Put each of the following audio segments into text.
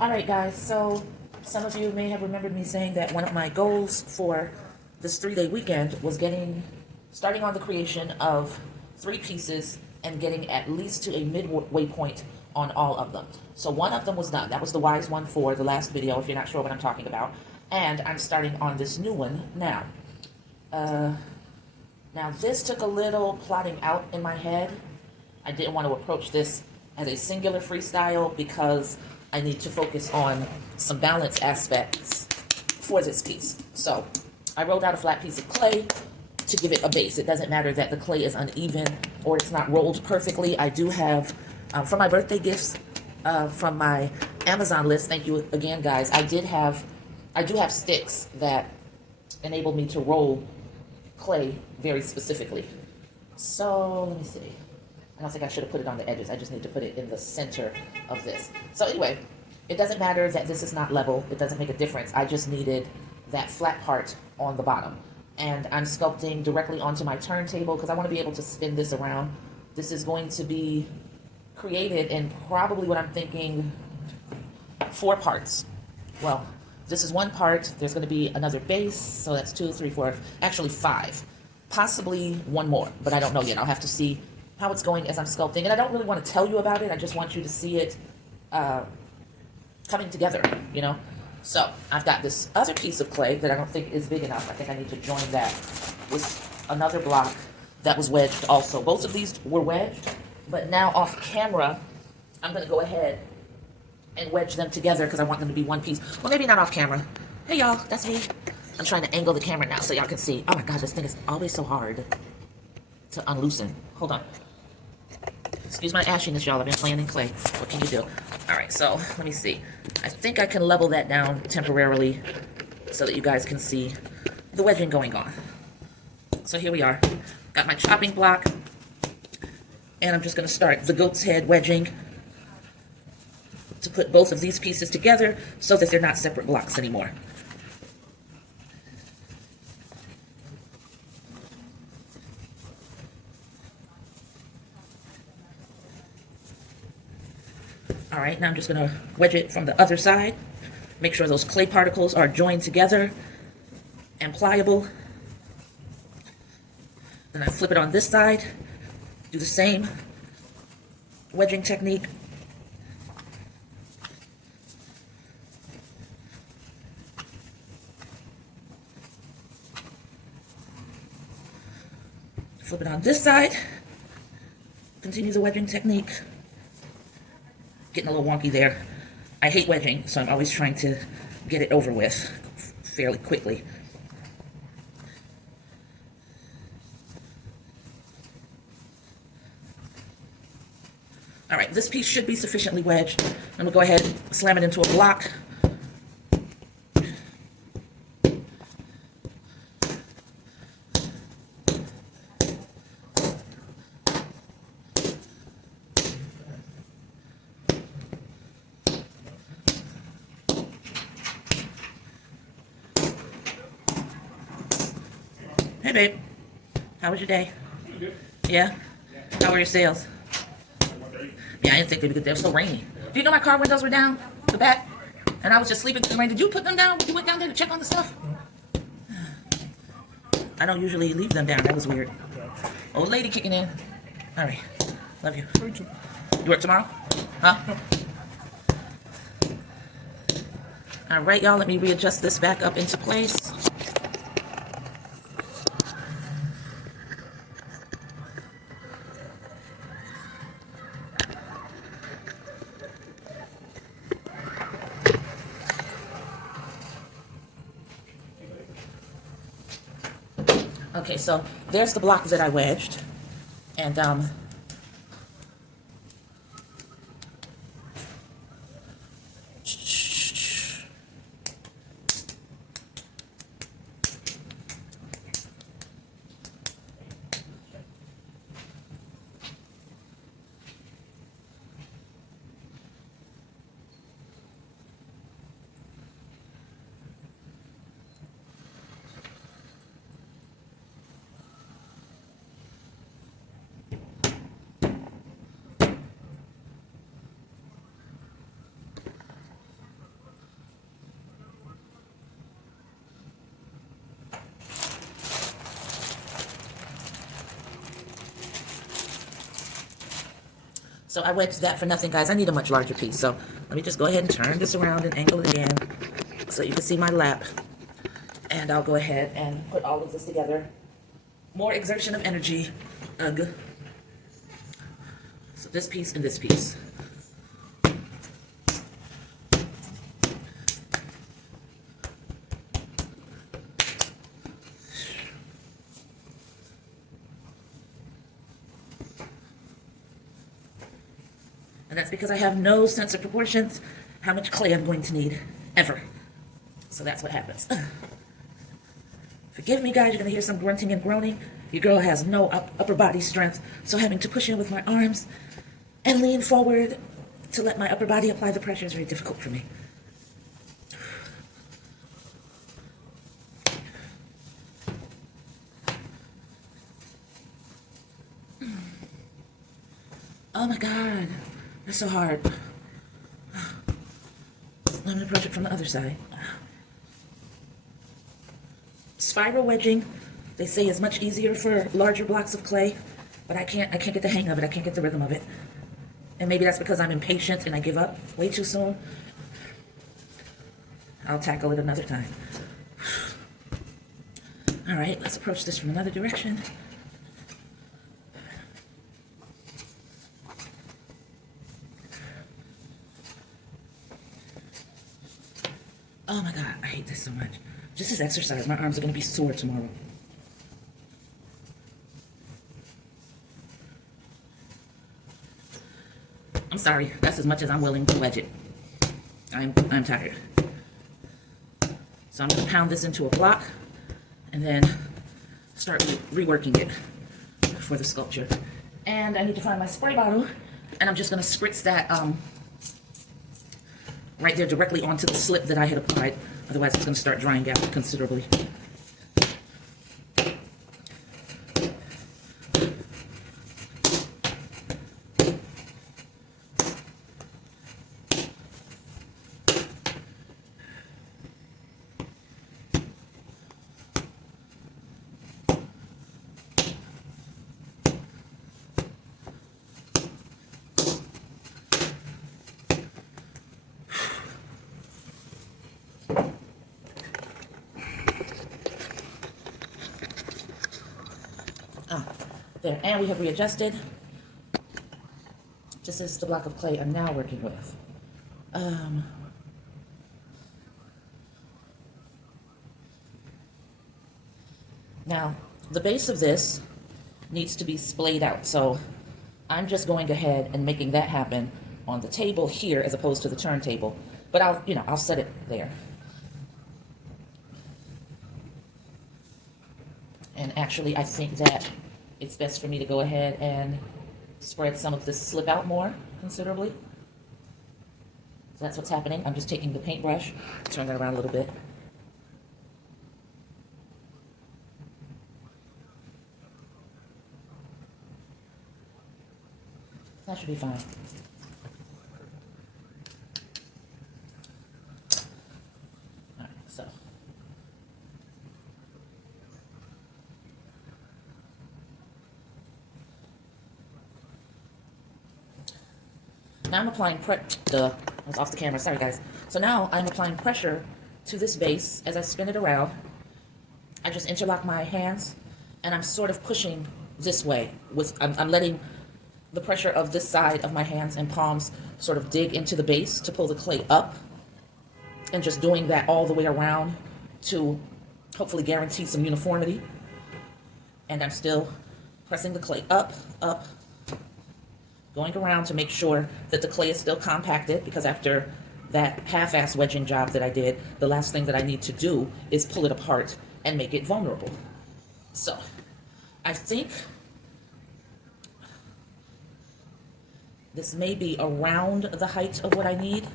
Alright guys, so some of you may have remembered me saying that one of my goals for this 3-day weekend was starting on the creation of 3 pieces and getting at least to a midway point on all of them. So one of them was done. That was the wise one for the last video, if you're not sure what I'm talking about. And I'm starting on this new one now. Now this took a little plotting out in my head. I didn't want to approach this as a singular freestyle because I need to focus on some balance aspects for this piece. So I rolled out a flat piece of clay to give it a base. It doesn't matter that the clay is uneven or it's not rolled perfectly. I do have, for my birthday gifts, from my Amazon list, thank you again guys, I do have sticks that enable me to roll clay very specifically. So let me see. I don't think I should have put it on the edges. I just need to put it in the center of this. So anyway, it doesn't matter that this is not level. It doesn't make a difference. I just needed that flat part on the bottom. And I'm sculpting directly onto my turntable because I want to be able to spin this around. This is going to be created in probably what I'm thinking 4 parts. Well, this is 1 part. There's going to be another base. So that's 2, 3, 4, actually 5. Possibly 1 more, but I don't know yet. I'll have to see how it's going as I'm sculpting. And I don't really want to tell you about it. I just want you to see it coming together, you know? So I've got this other piece of clay that I don't think is big enough. I think I need to join that with another block that was wedged also. Both of these were wedged, but now off camera, I'm going to go ahead and wedge them together because I want them to be one piece. Well, maybe not off camera. Hey, y'all, that's me. I'm trying to angle the camera now so y'all can see. Oh my God, this thing is always so hard to unloosen. Hold on. Excuse my ashiness, y'all. I've been playing in clay. What can you do? All right, so let me see. I think I can level that down temporarily so that you guys can see the wedging going on. So here we are. Got my chopping block, and I'm just going to start the goat's head wedging to put both of these pieces together so that they're not separate blocks anymore. All right, now I'm just going to wedge it from the other side. Make sure those clay particles are joined together and pliable. Then I flip it on this side, do the same wedging technique. Flip it on this side, continue the wedging technique. Getting a little wonky there. I hate wedging, so I'm always trying to get it over with fairly quickly. All right, this piece should be sufficiently wedged. I'm gonna go ahead and slam it into a block. Hey, babe. How was your day? Good. Yeah? How were your sales? Yeah, I didn't think they'd be good. They were so rainy. Do you know my car windows were down? The back? And I was just sleeping through the rain. Did you put them down? You went down there to check on the stuff? I don't usually leave them down. That was weird. Old lady kicking in. All right. Love you. You work tomorrow? Huh? All right, y'all. Let me readjust this back up into place. Okay, so there's the block that I wedged, and So I wedged that for nothing, guys. I need a much larger piece. So let me just go ahead and turn this around and angle it again so you can see my lap. And I'll go ahead and put all of this together. More exertion of energy. Ugh. So this piece and this piece. And that's because I have no sense of proportions, how much clay I'm going to need, ever. So that's what happens. Forgive me, guys, you're going to hear some grunting and groaning. Your girl has no upper body strength, so having to push in with my arms and lean forward to let my upper body apply the pressure is very difficult for me. Oh my God, that's so hard. Let me approach it from the other side. Spiral wedging, they say, is much easier for larger blocks of clay, but I can't get the hang of it. I can't get the rhythm of it. And maybe that's because I'm impatient and I give up way too soon. I'll tackle it another time. All right, let's approach this from another direction. Oh my God, I hate this so much. Just this exercise, my arms are going to be sore tomorrow. I'm sorry, that's as much as I'm willing to wedge it. I'm tired. So I'm going to pound this into a block and then start reworking it for the sculpture. And I need to find my spray bottle, and I'm just going to spritz that right there directly onto the slip that I had applied. Otherwise it's going to start drying out considerably. There, and we have readjusted. This is the block of clay I'm now working with. Now, the base of this needs to be splayed out, so I'm just going ahead and making that happen on the table here as opposed to the turntable. But I'll set it there. And actually, I think that it's best for me to go ahead and spread some of this slip out more considerably. So that's what's happening. I'm just taking the paintbrush, turn that around a little bit. That should be fine. All right, so. Now I'm applying I was off the camera, sorry guys. So now I'm applying pressure to this base as I spin it around. I just interlock my hands and I'm sort of pushing this way. I'm letting the pressure of this side of my hands and palms sort of dig into the base to pull the clay up, and just doing that all the way around to hopefully guarantee some uniformity. And I'm still pressing the clay up, going around to make sure that the clay is still compacted, because after that half-ass wedging job that I did, the last thing that I need to do is pull it apart and make it vulnerable. So I think this may be around the height of what I need.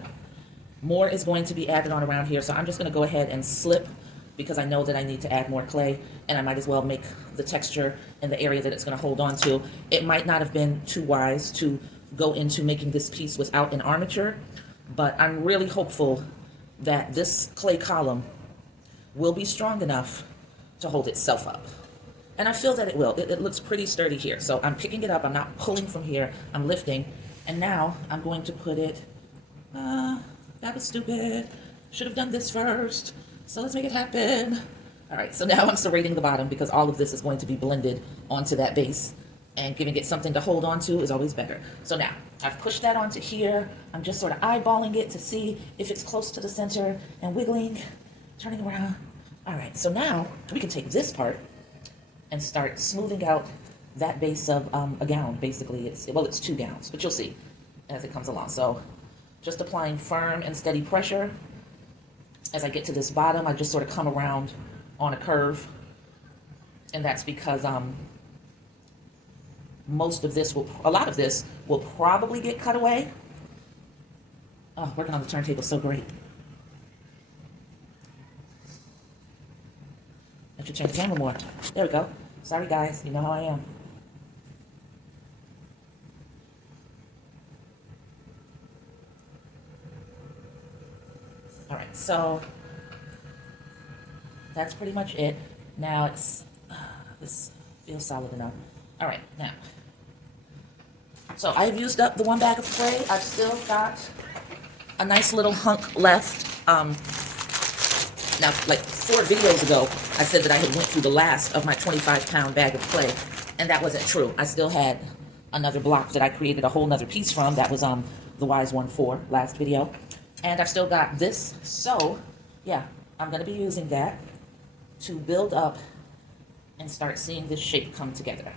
More is going to be added on around here, so I'm just going to go ahead and slip, because I know that I need to add more clay, and I might as well make the texture in the area that it's going to hold on to. It might not have been too wise to go into making this piece without an armature, but I'm really hopeful that this clay column will be strong enough to hold itself up. And I feel that it will. It looks pretty sturdy here. So I'm picking it up. I'm not pulling from here. I'm lifting. And now I'm going to put it, that was stupid. Should have done this first. So let's make it happen. All right, so now I'm serrating the bottom because all of this is going to be blended onto that base, and giving it something to hold on to is always better. So now I've pushed that onto here. I'm just sort of eyeballing it to see if it's close to the center and wiggling, turning around. All right, so now we can take this part and start smoothing out that base of a gown. Basically, it's two gowns, but you'll see as it comes along. So just applying firm and steady pressure. As I get to this bottom, I just sort of come around on a curve, and that's because a lot of this will probably get cut away. Oh, working on the turntable is so great. I should turn the camera more. There we go. Sorry guys, you know how I am. All right, so that's pretty much it. Now this feels solid enough. All right, now, so I've used up the one bag of clay. I've still got a nice little hunk left. Now, like 4 videos ago, I said that I had went through the last of my 25-pound bag of clay, and that wasn't true. I still had another block that I created a whole nother piece from. That was the Wise One 4 last video. And I've still got this, so yeah, I'm gonna be using that to build up and start seeing this shape come together.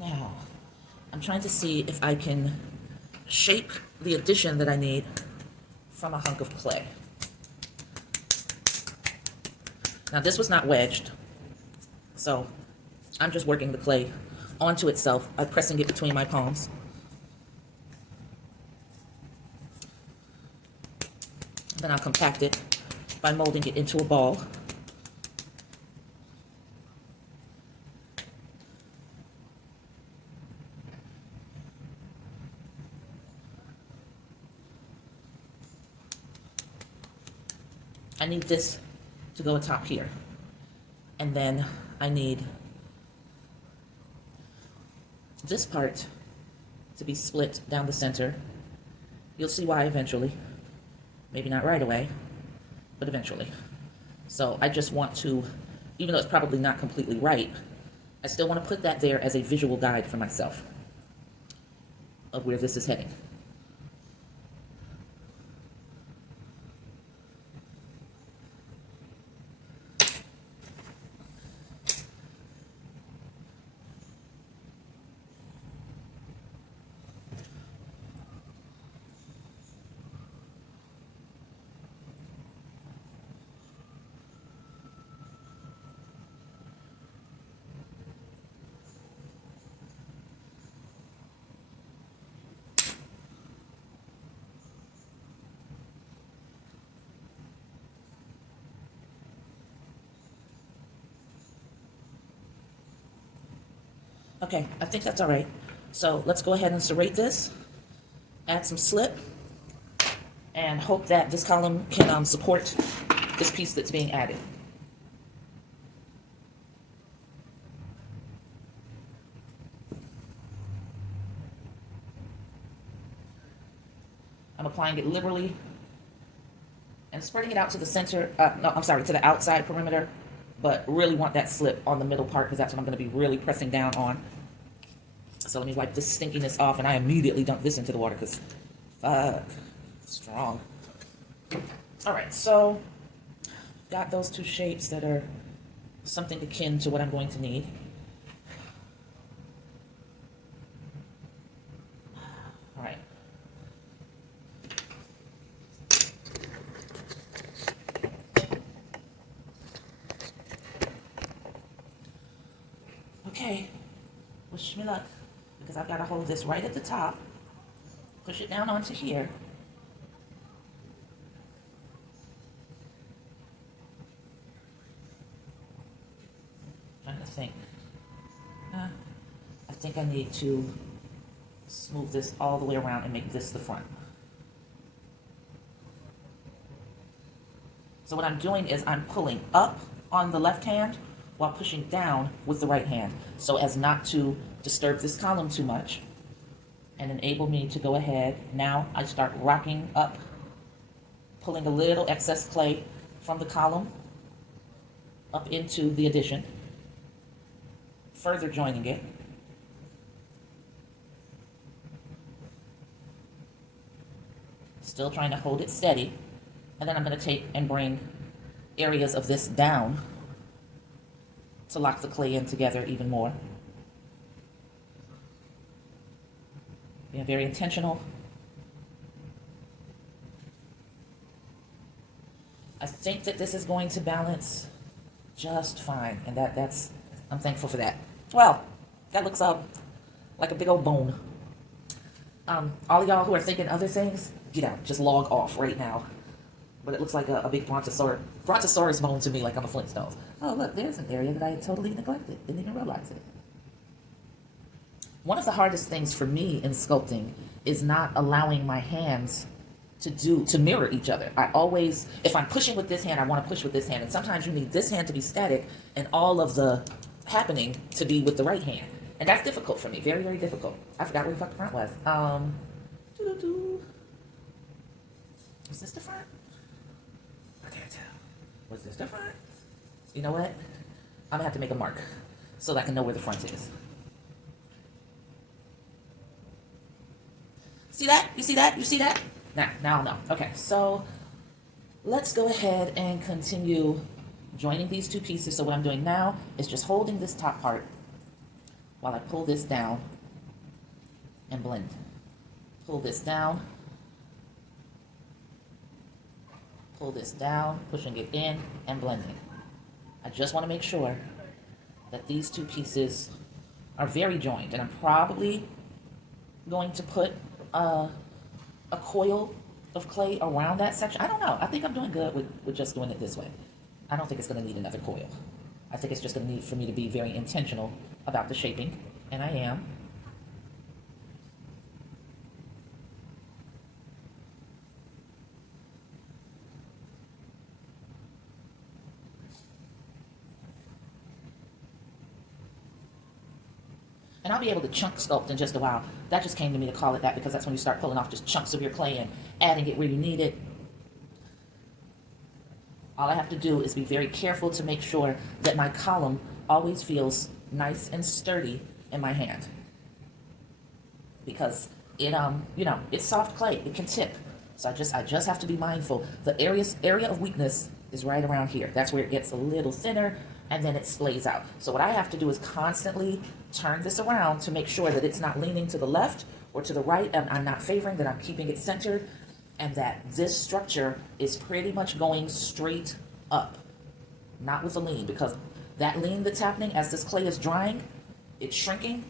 Now, I'm trying to see if I can shape the addition that I need from a hunk of clay. Now, this was not wedged, so I'm just working the clay onto itself by pressing it between my palms. Then I'll compact it by molding it into a ball. I need this to go atop here. And then I need this part to be split down the center. You'll see why eventually. Maybe not right away, but eventually. So I just want to, even though it's probably not completely right, I still want to put that there as a visual guide for myself of where this is heading. Okay, I think that's all right. So let's go ahead and serrate this, add some slip, and hope that this column can support this piece that's being added. I'm applying it liberally and spreading it out to the center, no, I'm sorry, to the outside perimeter, but really want that slip on the middle part because that's what I'm going to be really pressing down on. So let me wipe this stinkiness off, and I immediately dump this into the water because, fuck, strong. All right, so got those two shapes that are something akin to what I'm going to need. All right. Okay, wish me luck, because I've got to hold this right at the top, push it down onto here. Trying to think. I think I need to smooth this all the way around and make this the front. So what I'm doing is I'm pulling up on the left hand while pushing down with the right hand, so as not to disturb this column too much and enable me to go ahead. Now I start rocking up, pulling a little excess clay from the column up into the addition, further joining it. Still trying to hold it steady. And then I'm going to take and bring areas of this down to lock the clay in together even more. Being very intentional. I think that this is going to balance just fine, and I'm thankful for that. Well, that looks like a big old bone. All of y'all who are thinking other things, get out, just log off right now. But it looks like a big brontosaurus bone to me, like I'm a Flintstone. Oh, look, there's an area that I had totally neglected. Didn't even realize it. One of the hardest things for me in sculpting is not allowing my hands to mirror each other. I always, if I'm pushing with this hand, I want to push with this hand. And sometimes you need this hand to be static and all of the happening to be with the right hand. And that's difficult for me. Very, very difficult. I forgot where the fuck the front was. Was this the front? I can't tell. Was this the front? You know what? I'm gonna have to make a mark so that I can know where the front is. See that? You see that? You see that? Now I'll know. Okay, so let's go ahead and continue joining these two pieces. So what I'm doing now is just holding this top part while I pull this down and blend. Pull this down. Pull this down, pushing it in and blending. I just want to make sure that these two pieces are very joined, and I'm probably going to put a coil of clay around that section. I don't know. I think I'm doing good with just doing it this way. I don't think it's going to need another coil. I think it's just going to need for me to be very intentional about the shaping, and I am. And I'll be able to chunk sculpt in just a while. That just came to me to call it that because that's when you start pulling off just chunks of your clay and adding it where you need it. All I have to do is be very careful to make sure that my column always feels nice and sturdy in my hand. Because it, it's soft clay, it can tip. So I just have to be mindful. The area of weakness is right around here. That's where it gets a little thinner and then it splays out. So what I have to do is constantly turn this around to make sure that it's not leaning to the left or to the right, and I'm not favoring, that I'm keeping it centered, and that this structure is pretty much going straight up, not with a lean, because that lean that's happening as this clay is drying, it's shrinking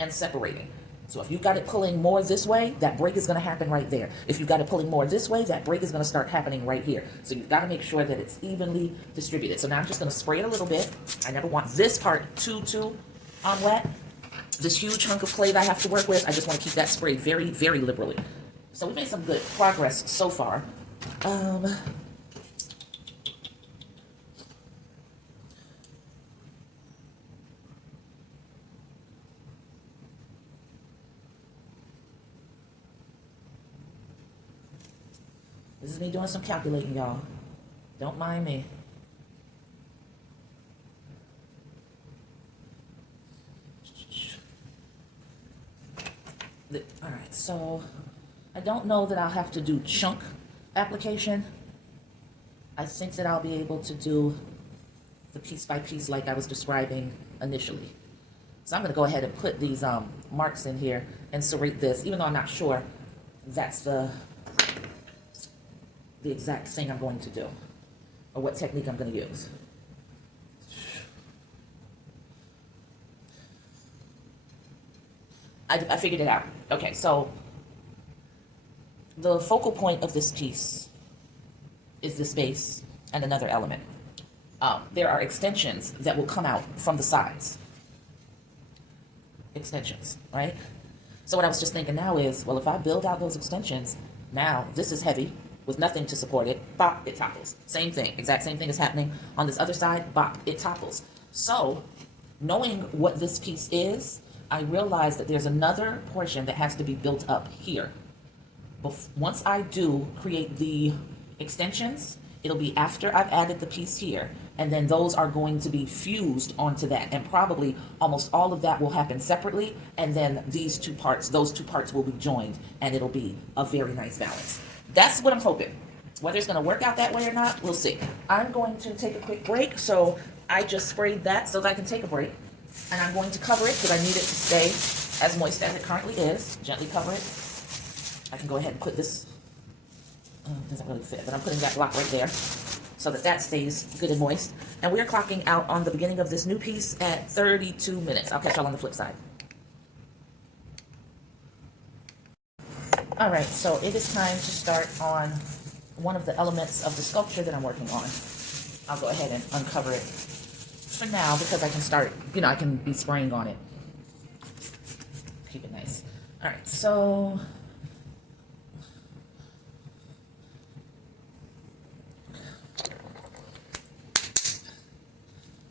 and separating. So if you've got it pulling more this way, that break is going to happen right there. If you've got it pulling more this way, that break is going to start happening right here. So you've got to make sure that it's evenly distributed. So now I'm just going to spray it a little bit. I never want this part too wet. This huge hunk of clay that I have to work with, I just want to keep that sprayed very, very liberally. So we made some good progress so far. This is me doing some calculating, y'all. Don't mind me. All right, so I don't know that I'll have to do chunk application. I think that I'll be able to do the piece by piece like I was describing initially. So I'm going to go ahead and put these marks in here and serrate this, even though I'm not sure that's the exact thing I'm going to do, or what technique I'm going to use. I figured it out. Okay, so The focal point of this piece is this base and another element. There are extensions that will come out from the sides. Extensions, right? So what I was just thinking now is, well, if I build out those extensions, now this is heavy with nothing to support it, bop, it topples. Same thing, exact same thing is happening on this other side, bop, it topples. So knowing what this piece is, I realized that there's another portion that has to be built up here. Once I do create the extensions, it'll be after I've added the piece here, and then those are going to be fused onto that, and probably almost all of that will happen separately, and then these two parts, those two parts will be joined, and it'll be a very nice balance. That's what I'm hoping. Whether it's gonna work out that way or not, we'll see. I'm going to take a quick break, so I just sprayed that so that I can take a break, and I'm going to cover it because I need it to stay as moist as it currently is. Gently cover it. I can go ahead and put this, doesn't really fit, but I'm putting that block right there so that that stays good and moist. And we're clocking out on the beginning of this new piece at 32 minutes. I'll catch y'all on the flip side. All right, so it is time to start on one of the elements of the sculpture that I'm working on. I'll go ahead and uncover it for now because I can start, I can be spraying on it. Keep it nice. All right, so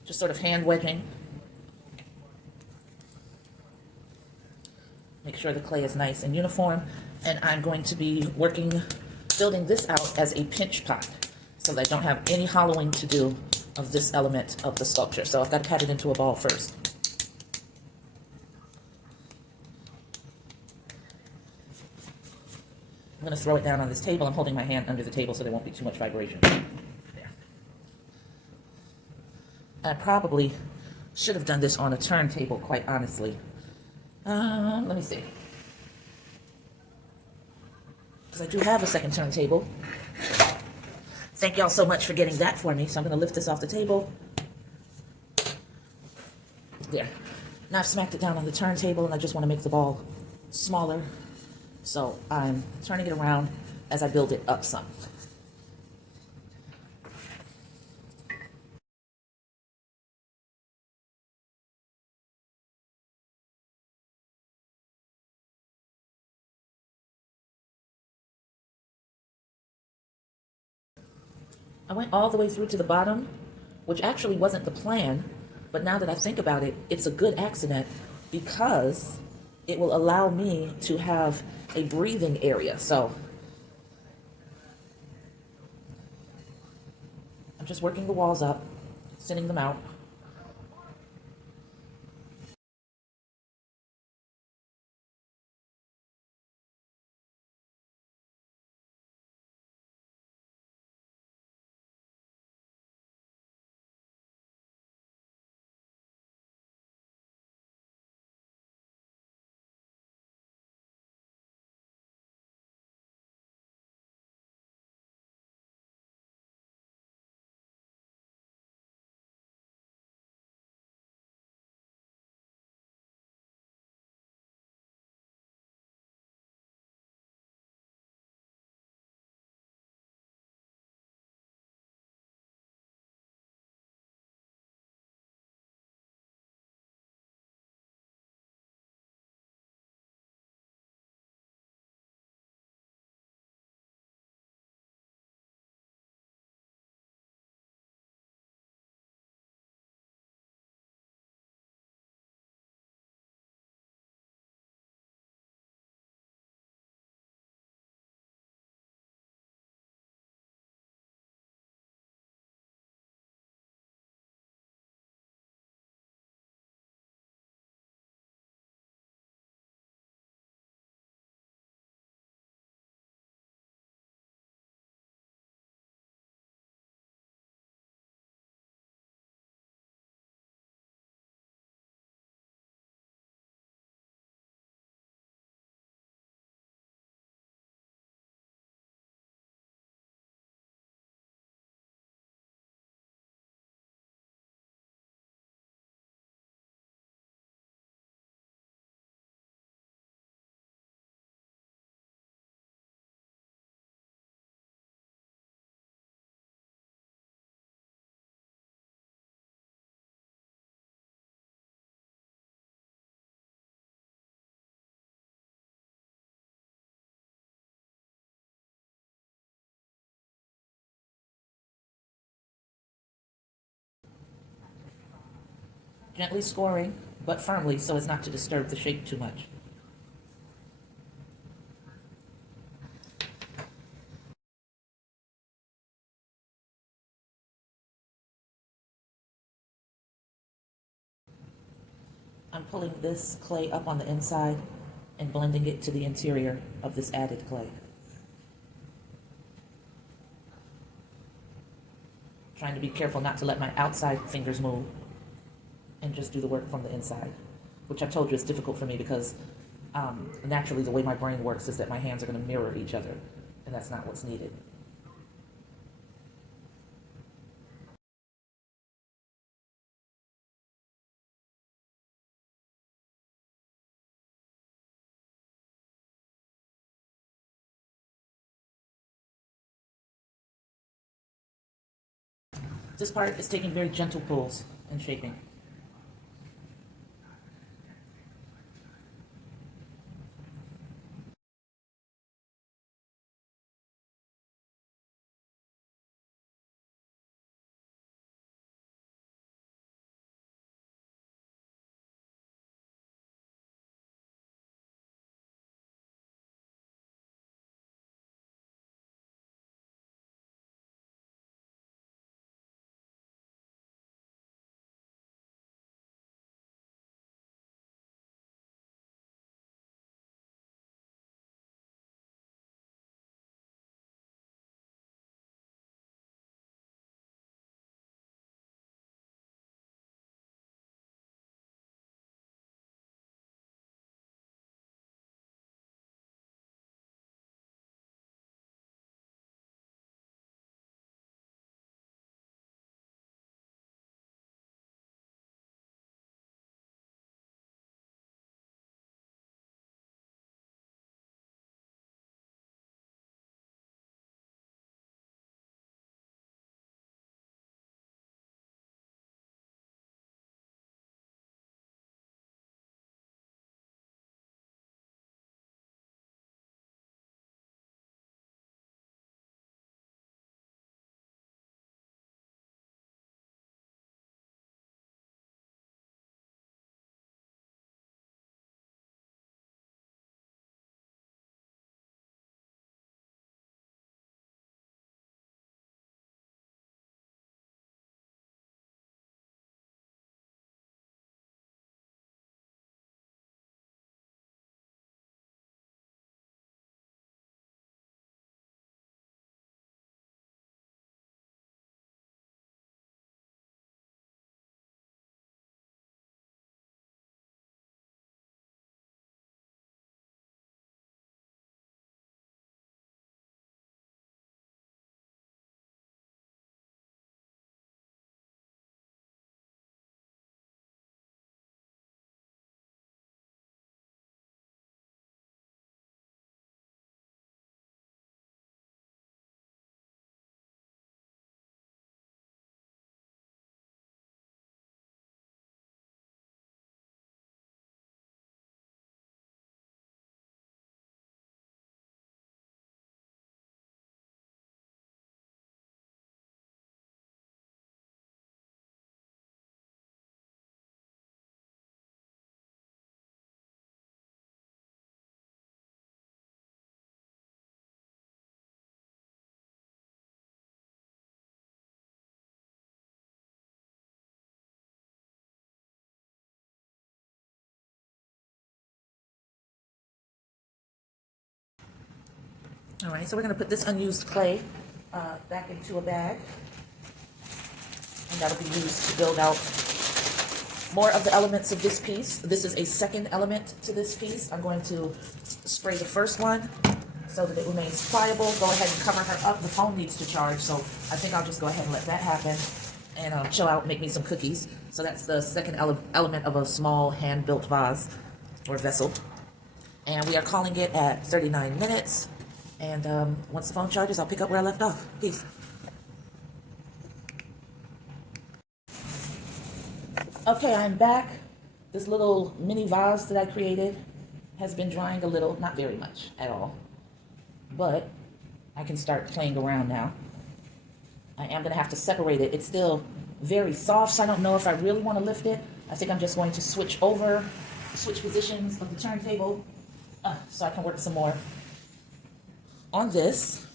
just sort of hand wedging. Make sure the clay is nice and uniform. And I'm going to be building this out as a pinch pot so that I don't have any hollowing to do of this element of the sculpture. So I've got to pat it into a ball first. I'm going to throw it down on this table. I'm holding my hand under the table so there won't be too much vibration. I probably should have done this on a turntable, quite honestly. Let me see. Because I do have a second turntable. Thank y'all so much for getting that for me. So I'm going to lift this off the table. There. Now I've smacked it down on the turntable and I just want to make the ball smaller. So I'm turning it around as I build it up some. I went all the way through to the bottom, which actually wasn't the plan, but now that I think about it, it's a good accident because it will allow me to have a breathing area. So I'm just working the walls up, thinning them out. Gently scoring, but firmly so as not to disturb the shape too much. I'm pulling this clay up on the inside and blending it to the interior of this added clay. Trying to be careful not to let my outside fingers move and just do the work from the inside, which I've told you is difficult for me because naturally the way my brain works is that my hands are going to mirror each other, and that's not what's needed. This part is taking very gentle pulls and shaping. All right, so we're going to put this unused clay back into a bag, and that'll be used to build out more of the elements of this piece. This is a second element to this piece. I'm going to spray the first one so that it remains pliable. Go ahead and cover her up. The phone needs to charge, so I think I'll just go ahead and let that happen and chill out, make me some cookies. So that's the second element of a small hand-built vase or vessel. And we are calling it at 39 minutes. And once the phone charges, I'll pick up where I left off. Peace. Okay, I'm back. This little mini vase that I created has been drying a little, not very much at all, but I can start playing around now. I am going to have to separate it. It's still very soft, so I don't know if I really want to lift it, I think I'm just going to switch positions of the turntable so I can work some more on this.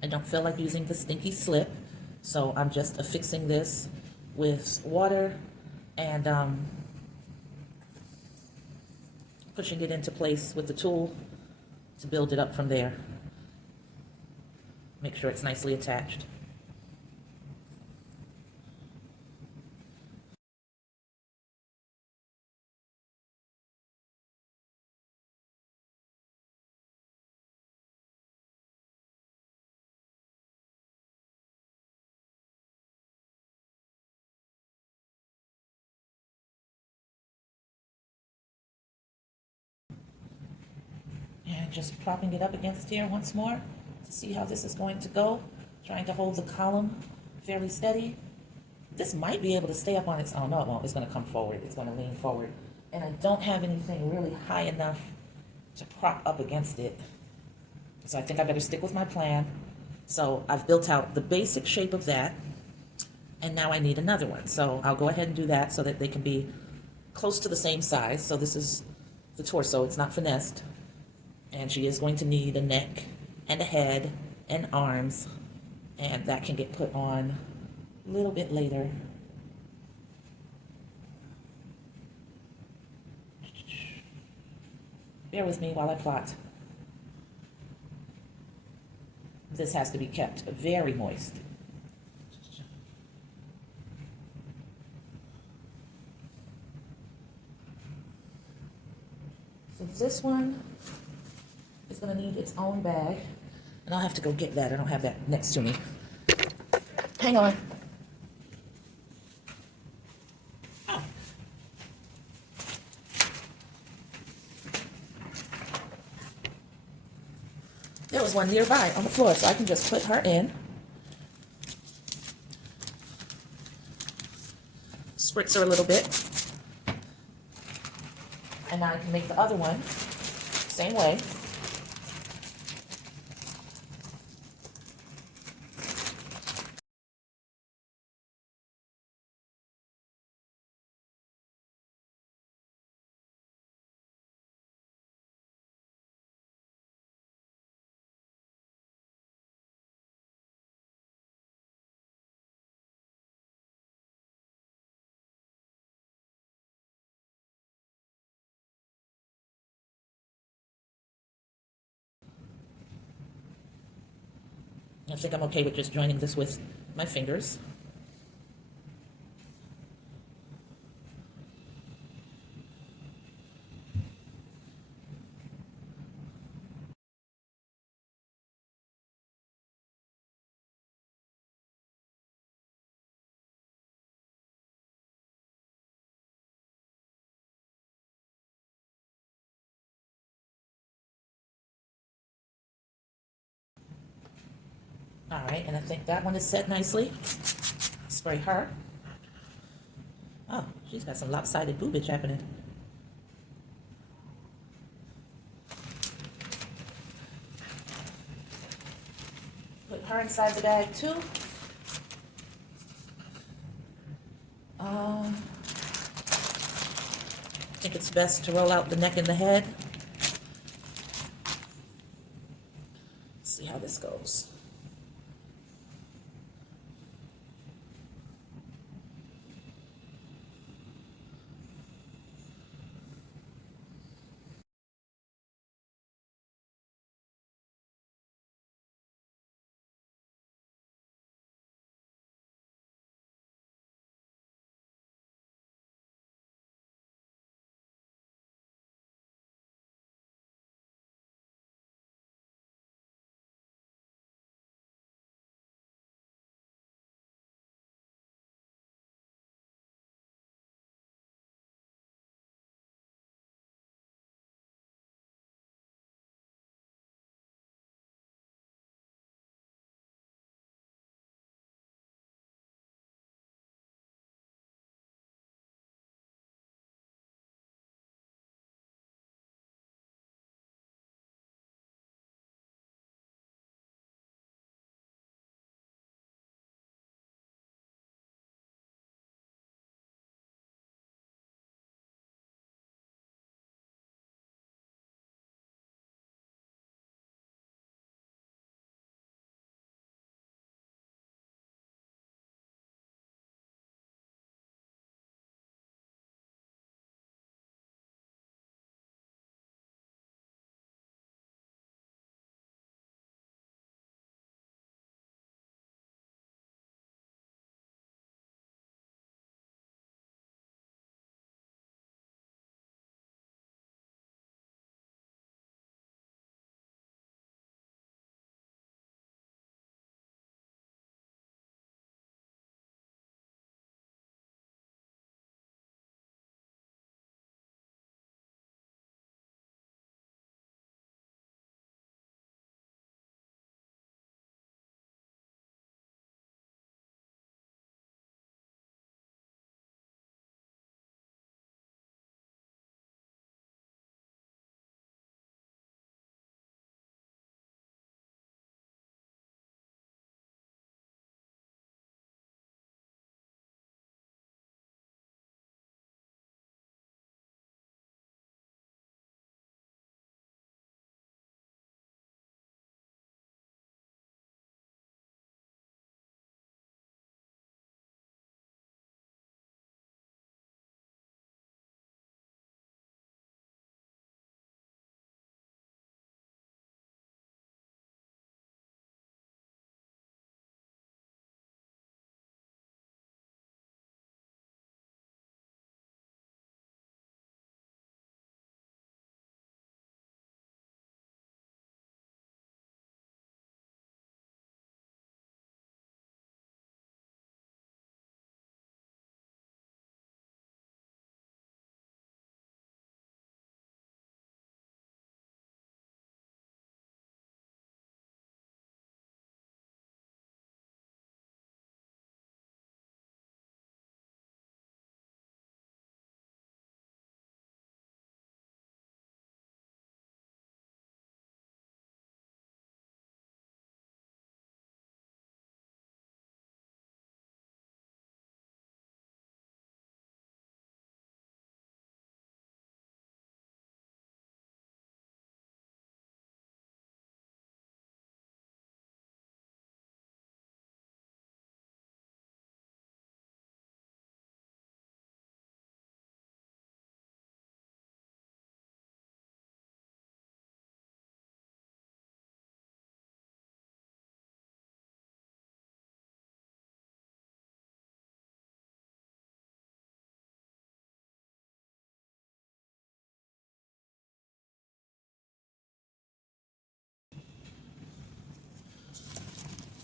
I don't feel like using the stinky slip, so I'm just affixing this with water and pushing it into place with the tool to build it up from there. Make sure it's nicely attached. And just propping it up against here once more to see how this is going to go. Trying to hold the column fairly steady. This might be able to stay up on its own. No, it won't. It's going to come forward. It's going to lean forward. And I don't have anything really high enough to prop up against it. So I think I better stick with my plan. So I've built out the basic shape of that. And now I need another one. So I'll go ahead and do that so that they can be close to the same size. So this is the torso. It's not finessed. And she is going to need a neck and a head and arms. And that can get put on a little bit later. Bear with me while I plot. This has to be kept very moist. So this one is going to need its own bag. And I'll have to go get that. I don't have that next to me. Hang on. Oh. There was one nearby on the floor, so I can just put her in. Spritz her a little bit. And now I can make the other one same way. I think I'm okay with just joining this with my fingers. All right, and I think that one is set nicely. Spray her. Oh, she's got some lopsided boobage happening. Put her inside the bag too. I think it's best to roll out the neck and the head. Let's see how this goes.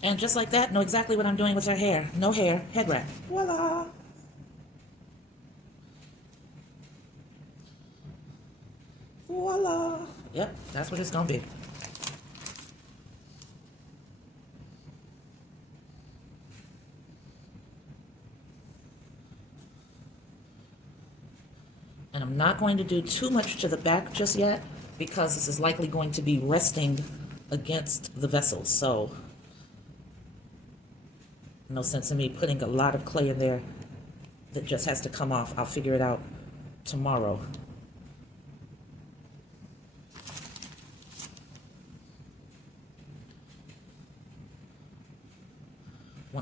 And just like that, know exactly what I'm doing with her hair. No hair, head wrap. Voila! Voila! Yep, that's what it's gonna be. And I'm not going to do too much to the back just yet because this is likely going to be resting against the vessel. So no sense in me putting a lot of clay in there that just has to come off. I'll figure it out tomorrow.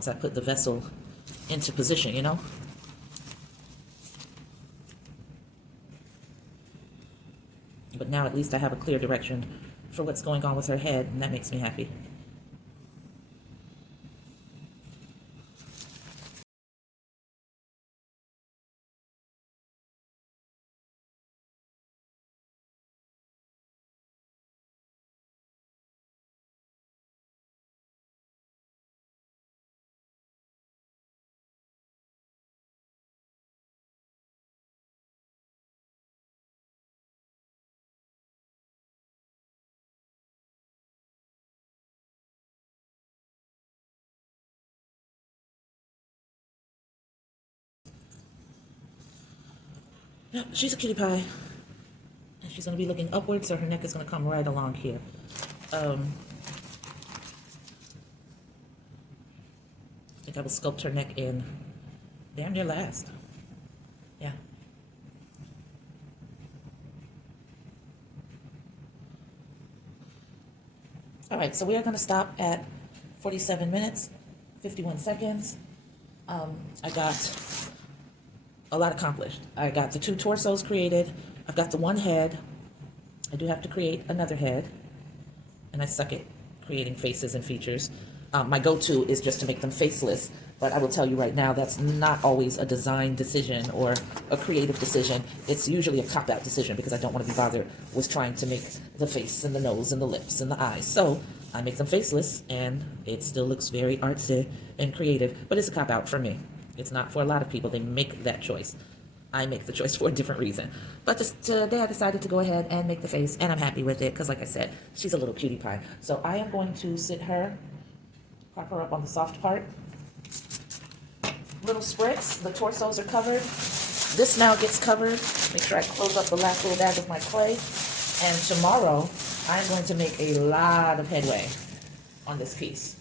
once I put the vessel into position, you know? But now at least I have a clear direction for what's going on with her head, and that makes me happy. Yep, she's a cutie pie. And she's going to be looking upwards, so her neck is going to come right along here. I think I will sculpt her neck in damn near last. Yeah. All right, so we are going to stop at 47 minutes, 51 seconds. I got a lot accomplished. I got the 2 torsos created. I've got the 1 head. I do have to create another head, and I suck at creating faces and features. My go-to is just to make them faceless, but I will tell you right now, that's not always a design decision or a creative decision. It's usually a cop-out decision because I don't want to be bothered with trying to make the face and the nose and the lips and the eyes. So I make them faceless, and it still looks very artsy and creative, but it's a cop-out for me. It's not for a lot of people. They make that choice. I make the choice for a different reason. But today I decided to go ahead and make the face, and I'm happy with it because, like I said, she's a little cutie pie. So I am going to sit her, prop her up on the soft part. Little spritz. The torsos are covered. This now gets covered. Make sure I close up the last little bag of my clay. And tomorrow, I'm going to make a lot of headway on this piece.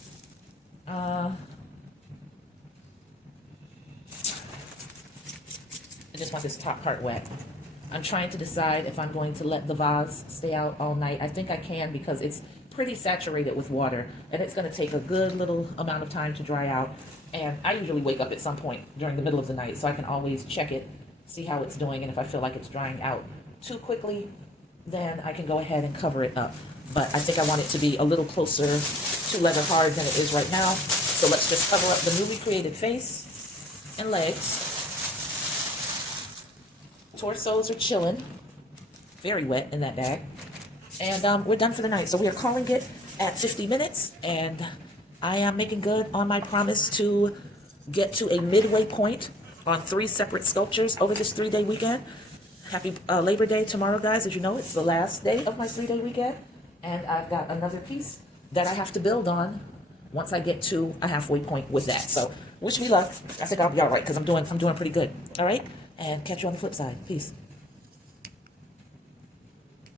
I just want this top part wet. I'm trying to decide if I'm going to let the vase stay out all night. I think I can because it's pretty saturated with water, and it's going to take a good little amount of time to dry out. And I usually wake up at some point during the middle of the night, so I can always check it, see how it's doing, and if I feel like it's drying out too quickly, then I can go ahead and cover it up. But I think I want it to be a little closer to leather hard than it is right now. So let's just cover up the newly created face and legs. Torsos are chilling, very wet in that bag. And we're done for the night. So we are calling it at 50 minutes, and I am making good on my promise to get to a midway point on 3 separate sculptures over this 3-day weekend. Happy Labor Day tomorrow, guys. As you know, it's the last day of my 3-day weekend, and I've got another piece that I have to build on once I get to a halfway point with that. So wish me luck. I think I'll be all right because I'm doing pretty good. All right, and catch you on the flip side. Peace.